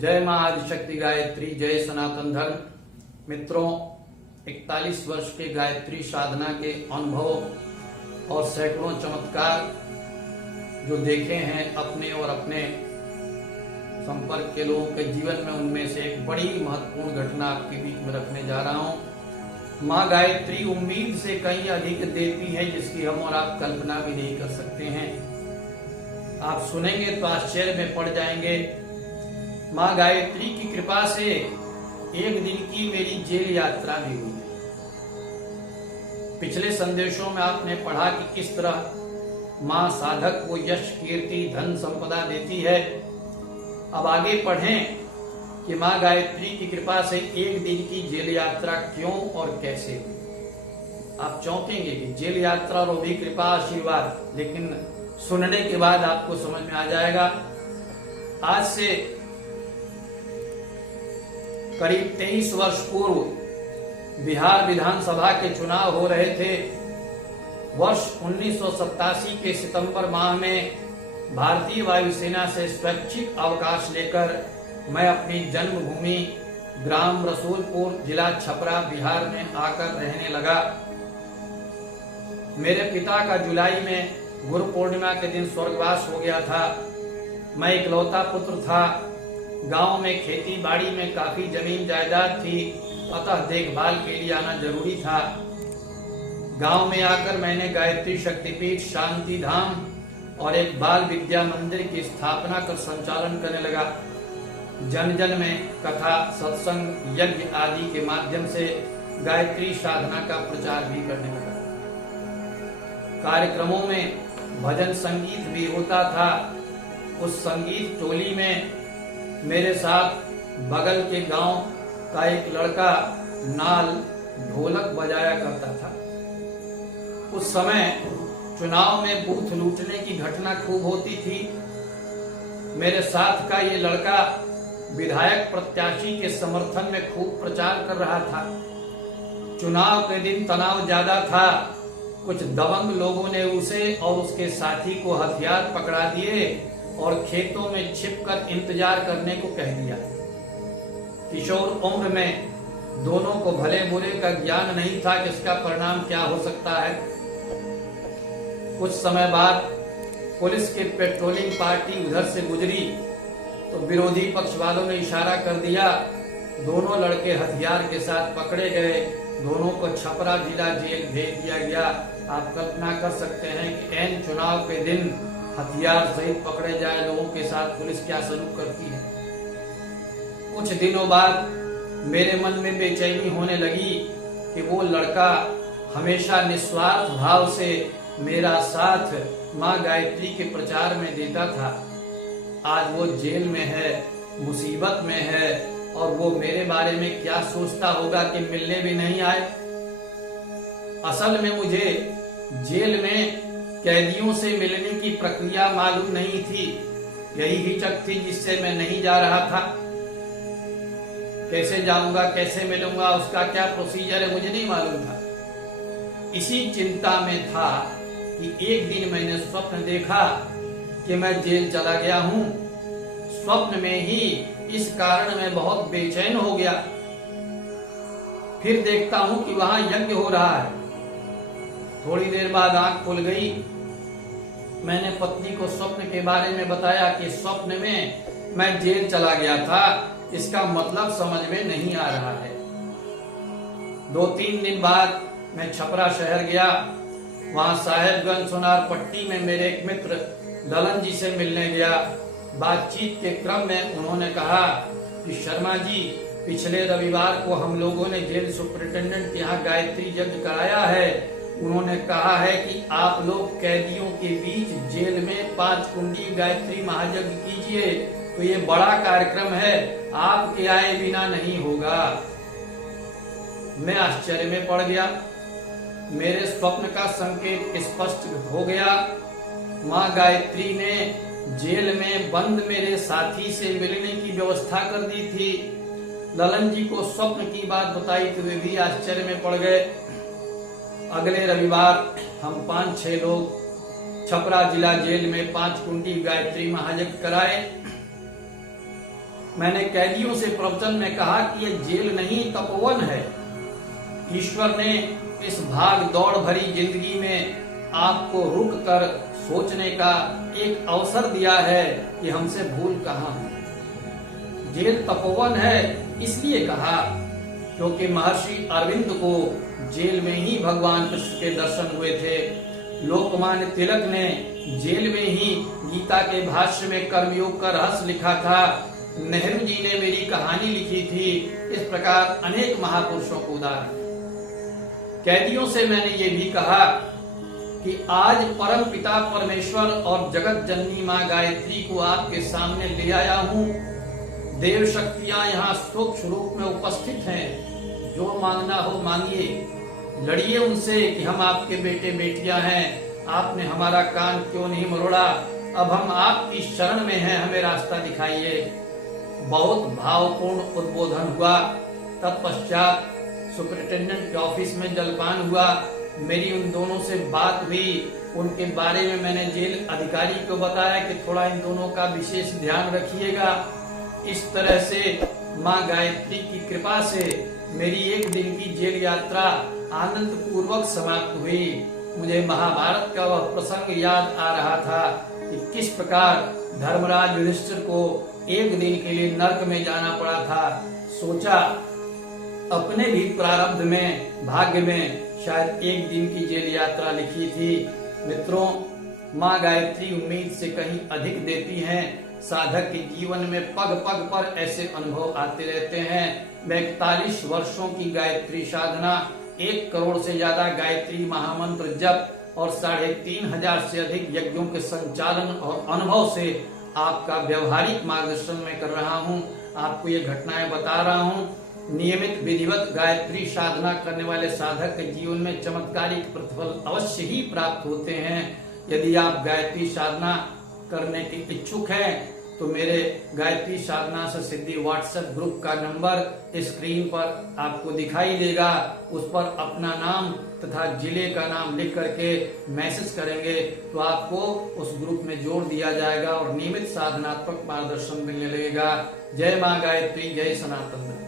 जय मां आदिशक्ति गायत्री, जय सनातन धर्म। मित्रों, 41 वर्ष के गायत्री साधना के अनुभव और सैकड़ों चमत्कार जो देखे हैं अपने और अपने संपर्क के लोगों के जीवन में, उनमें से एक बड़ी महत्वपूर्ण घटना आपके बीच में रखने जा रहा हूं। मां गायत्री उम्मीद से कहीं अधिक देती है, जिसकी हम और आप कल्पना भी नहीं कर सकते हैं। आप सुनेंगे तो आश्चर्य में पड़ जाएंगे। मां गायत्री की कृपा से एक दिन की मेरी जेल यात्रा भी हुई। पिछले संदेशों में आपने पढ़ा कि किस तरह मां साधक को यश, कीर्ति, धन, संपदा देती है। अब आगे पढ़ें कि मां गायत्री की कृपा से एक दिन की जेल यात्रा क्यों और कैसे हुई। आप चौंकेंगे कि जेल यात्रा और वो भी कृपा, आशीर्वाद, लेकिन सुनने के बाद आपको समझ में आ जाएगा। आज से करीब 23 वर्ष पूर्व बिहार विधानसभा के चुनाव हो रहे थे। वर्ष 1987 के सितंबर माह में भारतीय वायुसेना से स्वैच्छिक अवकाश लेकर मैं अपनी जन्मभूमि ग्राम रसूलपुर, जिला छपरा, बिहार में आकर रहने लगा। मेरे पिता का जुलाई में गुरु पूर्णिमा के दिन स्वर्गवास हो गया था। मैं इकलौता पुत्र था। गांव में खेती बाड़ी में काफी जमीन जायदाद थी, अतः देखभाल के लिए आना जरूरी था। गांव में आकर मैंने गायत्री शक्तिपीठ, शांति धाम और एक बाल विद्या मंदिर की स्थापना कर संचालन करने लगा। जन जन में कथा, सत्संग, यज्ञ आदि के माध्यम से गायत्री साधना का प्रचार भी करने लगा। कार्यक्रमों में भजन संगीत भी होता था। उस संगीत टोली में मेरे साथ बगल के गांव का एक लड़का नाल, ढोलक बजाया करता था। उस समय चुनाव में बूथ लूटने की घटना खूब होती थी। मेरे साथ का ये लड़का विधायक प्रत्याशी के समर्थन में खूब प्रचार कर रहा था। चुनाव के दिन तनाव ज्यादा था। कुछ दबंग लोगों ने उसे और उसके साथी को हथियार पकड़ा दिए और खेतों में छिपकर इंतजार करने को कह दिया। किशोर उम्र में दोनों को भले बुरे का ज्ञान नहीं था कि इसका परिणाम क्या हो सकता है। कुछ समय बाद पुलिस की पेट्रोलिंग पार्टी उधर से गुजरी तो विरोधी पक्ष वालों ने इशारा कर दिया। दोनों लड़के हथियार के साथ पकड़े गए। दोनों को छपरा जिला जेल भेज दिया गया। आप कल्पना कर सकते हैं कि ऐन चुनाव के दिन हथियार सहित पकड़े जाए लोगों के साथ पुलिस क्या सलूक करती है। कुछ दिनों बाद मेरे मन में बेचैनी होने लगी कि वो लड़का हमेशा निस्वार्थ भाव से मेरा साथ मां गायत्री के प्रचार में देता था। आज वो जेल में है, मुसीबत में है, और वो मेरे बारे में क्या सोचता होगा कि मिलने भी नहीं आए। असल में मुझे जेल में कैदियों से मिलने की प्रक्रिया मालूम नहीं थी। यही हिचक थी जिससे मैं नहीं जा रहा था। कैसे जाऊंगा, कैसे मिलूंगा, उसका क्या प्रोसीजर है, मुझे नहीं मालूम था। इसी चिंता में था कि एक दिन मैंने स्वप्न देखा कि मैं जेल चला गया हूं। स्वप्न में ही इस कारण मैं बहुत बेचैन हो गया। फिर देखता हूं कि वहां यज्ञ हो रहा है। थोड़ी देर बाद आंख खुल गई। मैंने पत्नी को स्वप्न के बारे में बताया कि स्वप्न में मैं जेल चला गया था, इसका मतलब समझ में नहीं आ रहा है। 2-3 दिन बाद मैं छपरा शहर गया। वहां साहेबगंज सोनार पट्टी में मेरे एक मित्र ललन जी से मिलने गया। बातचीत के क्रम में उन्होंने कहा कि शर्मा जी, पिछले रविवार को हम लोगों ने जेल सुपरिटेंडेंट के यहाँ गायत्री यज्ञ कराया है। उन्होंने कहा है कि आप लोग कैदियों के बीच जेल में 5 कुंडी गायत्री महायज्ञ कीजिए, तो ये बड़ा कार्यक्रम है, आपके आए बिना नहीं होगा। मैं आश्चर्य में पड़ गया। मेरे स्वप्न का संकेत स्पष्ट हो गया। मां गायत्री ने जेल में बंद मेरे साथी से मिलने की व्यवस्था कर दी थी। ललन जी को स्वप्न की बात बताई तो वे भी आश्चर्य में पड़ गए। अगले रविवार हम 5-6 लोग छपरा जिला जेल में 5 कुंडी गायत्री महायज्ञ कराए। मैंने कैदियों से प्रवचन में कहा कि यह जेल नहीं तपोवन है। ईश्वर ने इस भाग दौड़ भरी जिंदगी में आपको रुक कर सोचने का एक अवसर दिया है कि हमसे भूल कहाँ हुई। जेल तपोवन है इसलिए कहा क्योंकि महर्षि अरविंद को जेल में ही भगवान कृष्ण के दर्शन हुए थे। लोकमान्य तिलक ने जेल में ही गीता के भाष्य में कर्मयोग का रहस्य लिखा था। नेहरू जी ने मेरी कहानी लिखी थी। इस प्रकार अनेक महापुरुषों को उदाहरण। कैदियों से मैंने ये भी कहा कि आज परम पिता परमेश्वर और जगत जननी माँ गायत्री को आपके सामने ले आया हूँ। देव शक्तियां यहाँ सूक्ष्म रूप में उपस्थित हैं। जो मांगना हो मांगिए, लड़िए उनसे कि हम आपके बेटे बेटियां हैं। आपने हमारा कान क्यों नहीं मरोड़ा? अब हम आपकी शरण में हैं, हमें रास्ता दिखाइए। बहुत भावपूर्ण उद्बोधन हुआ। तत्पश्चात सुपरिटेंडेंट के ऑफिस में जलपान हुआ। मेरी उन दोनों से बात हुई। उनके बारे में मैंने जेल अधिकारी को बताया कि थोड़ा इन दोनों का विशेष ध्यान रखिएगा। इस तरह से माँ गायत्री की कृपा से मेरी एक दिन की जेल यात्रा आनंद पूर्वक समाप्त हुई। मुझे महाभारत का वह प्रसंग याद आ रहा था कि किस प्रकार धर्मराज युधिष्ठिर को एक दिन के लिए नरक में जाना पड़ा था। सोचा अपने भी प्रारब्ध में, भाग्य में शायद एक दिन की जेल यात्रा लिखी थी। मित्रों, माँ गायत्री उम्मीद से कहीं अधिक देती हैं। साधक के जीवन में पग पग पर ऐसे अनुभव आते रहते हैं। मैं 41 वर्षों की गायत्री साधना, 1 करोड़ से ज्यादा गायत्री महामंत्र जप और 3500 से अधिक यज्ञों के संचालन और अनुभव से आपका व्यवहारिक मार्गदर्शन में कर रहा हूँ। आपको ये घटनाएं बता रहा हूँ। नियमित विधिवत गायत्री साधना करने वाले साधक के जीवन में चमत्कारिक प्रतिफल अवश्य ही प्राप्त होते हैं। यदि आप गायत्री साधना करने के इच्छुक हैं तो मेरे गायत्री साधना से सिद्धि व्हाट्सएप ग्रुप का नंबर स्क्रीन पर आपको दिखाई देगा। उस पर अपना नाम तथा जिले का नाम लिख करके मैसेज करेंगे तो आपको उस ग्रुप में जोड़ दिया जाएगा और नियमित साधनात्मक मार्गदर्शन मिलने लगेगा। जय माँ गायत्री, जय सनातन।